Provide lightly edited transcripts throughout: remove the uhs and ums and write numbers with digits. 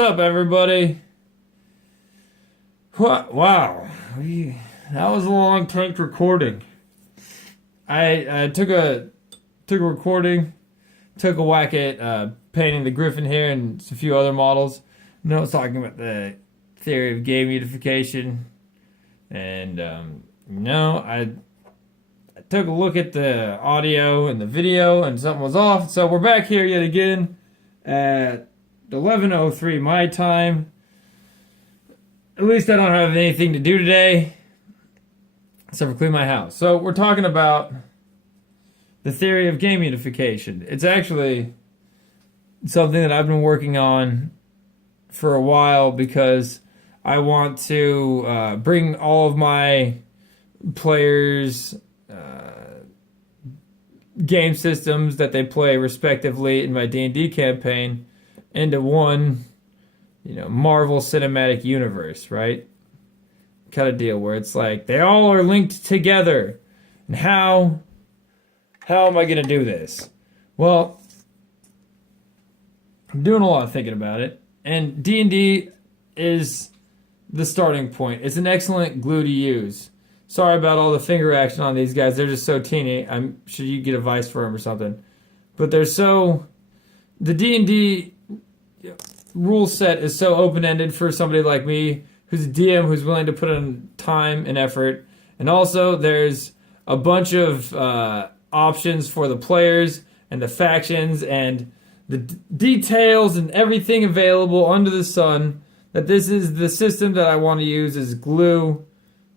What's up, everybody? Wow, that was a long take recording. I took a recording, took a whack at painting the Griffin here and a few other models. I was talking about the theory of game unification, and I took a look at the audio and the video, and something was off. So we're back here yet again at 11:03 my time. At least I don't have anything to do today except for clean my house. So we're talking about the theory of game unification. It's actually something that I've been working on for a while because I want to bring all of my players' game systems that they play respectively in my D&D campaign into one, Marvel Cinematic Universe, right? Kind of deal where it's like they all are linked together. And how am I going to do this? Well, I'm doing a lot of thinking about it, and D&D is the starting point. It's an excellent glue to use. Sorry about all the finger action on these guys. They're just so teeny. I'm sure you get a vice for them or something. But they're so... The D&D rule set is so open-ended for somebody like me who's a DM who's willing to put in time and effort. And also there's a bunch of options for the players and the factions and the details and everything available under the sun, that this is the system that I want to use as glue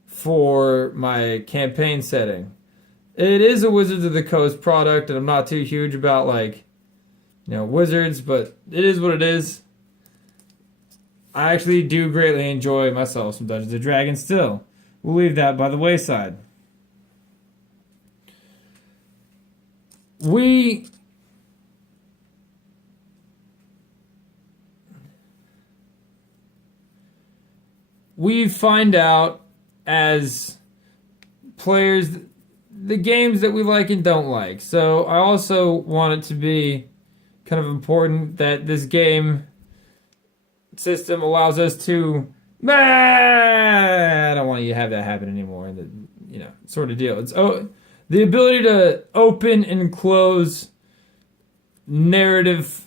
for my campaign setting. It is a Wizards of the Coast product, and I'm not too huge about wizards, but it is what it is. I actually do greatly enjoy myself some Dungeons & Dragons still. We'll leave that by the wayside. We find out as players the games that we like and don't like. So I also want it to be kind of important that this game system allows us to I don't want you to have that happen anymore. Sort of deal. It's the ability to open and close narrative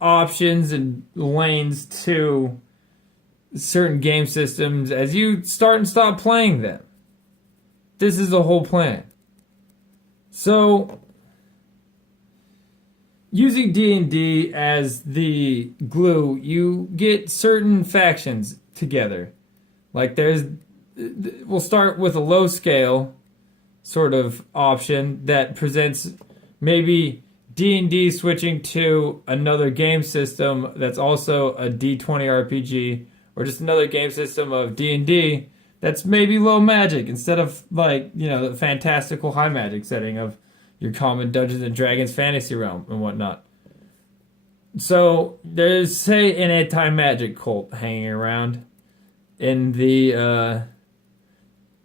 options and lanes to certain game systems as you start and stop playing them. This is the whole plan. So using D&D as the glue, you get certain factions together. Like we'll start with a low scale sort of option that presents maybe D&D switching to another game system that's also a D20 RPG, or just another game system of D&D that's maybe low magic instead of the fantastical high magic setting of your common Dungeons and Dragons fantasy realm and whatnot. So there's, say, an anti-magic cult hanging around in the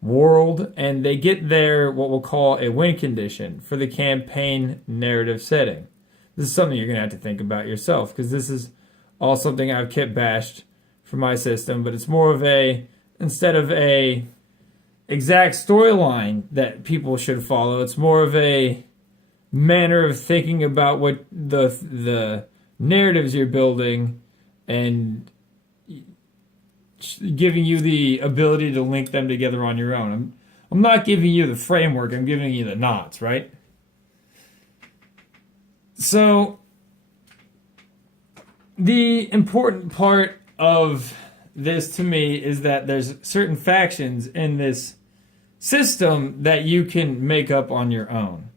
world, and they get their what we'll call a win condition for the campaign narrative setting. This is something you're going to have to think about yourself, because this is all something I've kept bashed for my system, but it's more of instead of a exact storyline that people should follow, it's more of a manner of thinking about what the narratives you're building and giving you the ability to link them together on your own. I'm not giving you the framework, I'm giving you the knots, right? So the important part of this to me is that there's certain factions in this system that you can make up on your own.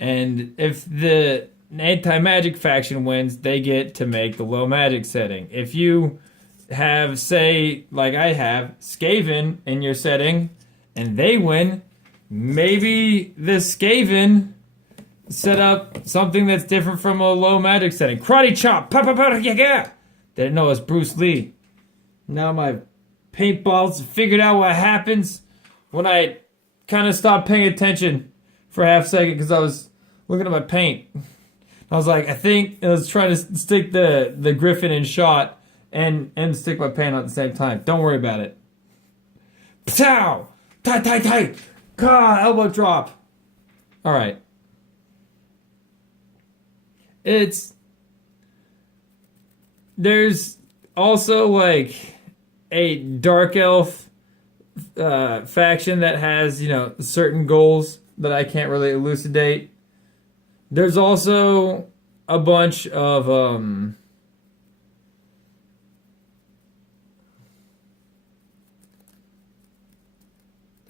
And if the anti-magic faction wins, they get to make the low magic setting. If you have, say, like I have, Skaven in your setting, and they win, maybe this Skaven set up something that's different from a low magic setting. Karate chop! Pa pa pa yeah! Didn't know it's Bruce Lee. Now my paintballs figured out what happens when I kind of stopped paying attention for half a second because I was looking at my paint. I was like, I think I was trying to stick the Griffin in shot, and stick my pan out at the same time. Don't worry about it. Pow! Tight, tight, tight! Ka! Elbow drop. All right. There's also like a dark elf faction that has, certain goals that I can't really elucidate. There's also a bunch of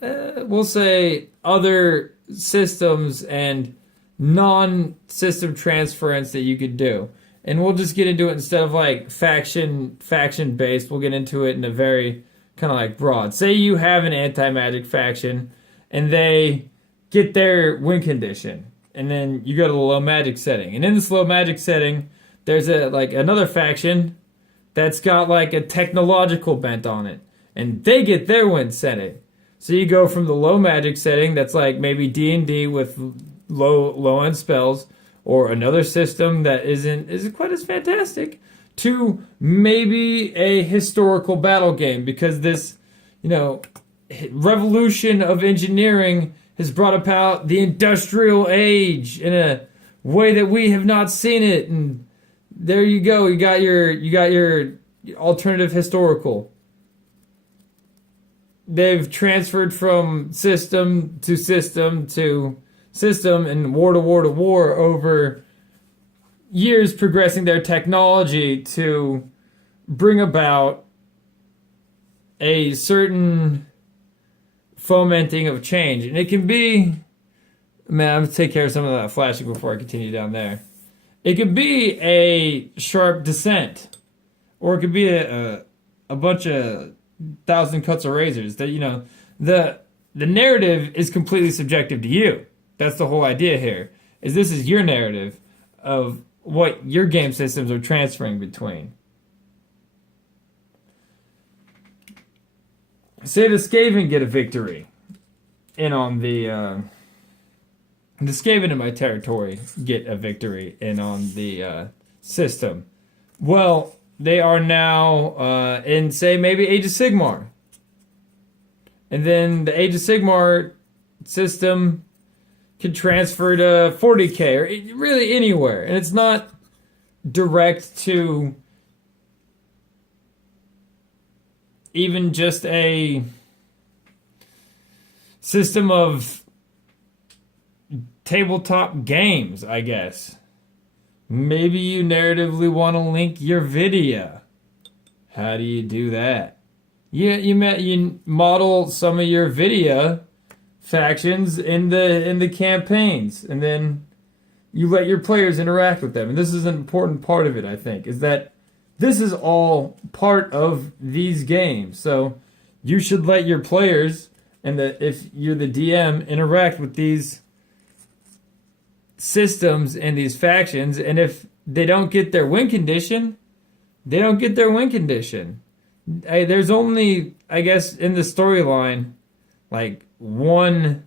we'll say other systems and non-system transference that you could do. And we'll just get into it instead of like faction based. We'll get into it in a very kind of like broad. Say you have an anti-magic faction and they get their win condition. And then you go to the low magic setting. And in this low magic setting, there's another faction that's got like a technological bent on it. And they get their win setting. So you go from the low magic setting that's like maybe D&D with low end spells, or another system that isn't quite as fantastic, to maybe a historical battle game, because this, revolution of engineering has brought about the industrial age in a way that we have not seen it. And there you go. You got your alternative historical. They've transferred from system to system to system and war to war to war over years, progressing their technology to bring about a certain fomenting of change. And it can be, man, I'm going to take care of some of that flashing before I continue down there. It could be a sharp descent, or it could be a bunch of thousand cuts of razors. That, the narrative is completely subjective to you. That's the whole idea here. This is your narrative of what your game systems are transferring between. Say the Skaven get a victory in on the Skaven in my territory get a victory in on the system. Well, they are now in, say, maybe Age of Sigmar. And then the Age of Sigmar system can transfer to 40k or really anywhere. And it's not direct to even just a system of tabletop games, I guess. Maybe you narratively want to link your video. How do you do that? You model some of your video factions in the campaigns, and then you let your players interact with them. And this is an important part of it, I think, is that this is all part of these games. So you should let your players, and if you're the DM, interact with these systems and these factions. And if they don't get their win condition, they don't get their win condition. There's only, I guess, in the storyline, like one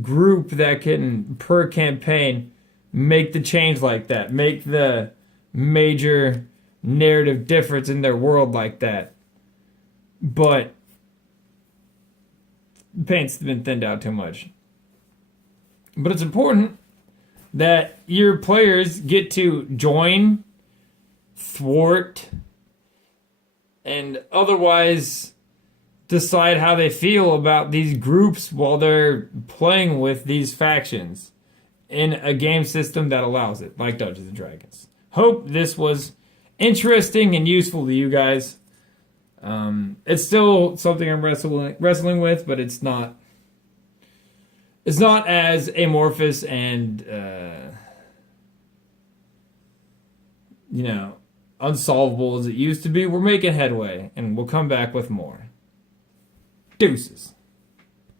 group that can, per campaign, make the change like that, make the major narrative difference in their world like that. But the paint's been thinned out too much. But it's important that your players get to join, thwart, and otherwise decide how they feel about these groups while they're playing with these factions in a game system that allows it, like Dungeons and Dragons. Hope this was interesting and useful to you guys. It's still something I'm wrestling with, but it's not as amorphous and unsolvable as it used to be. We're making headway, and we'll come back with more. Deuces.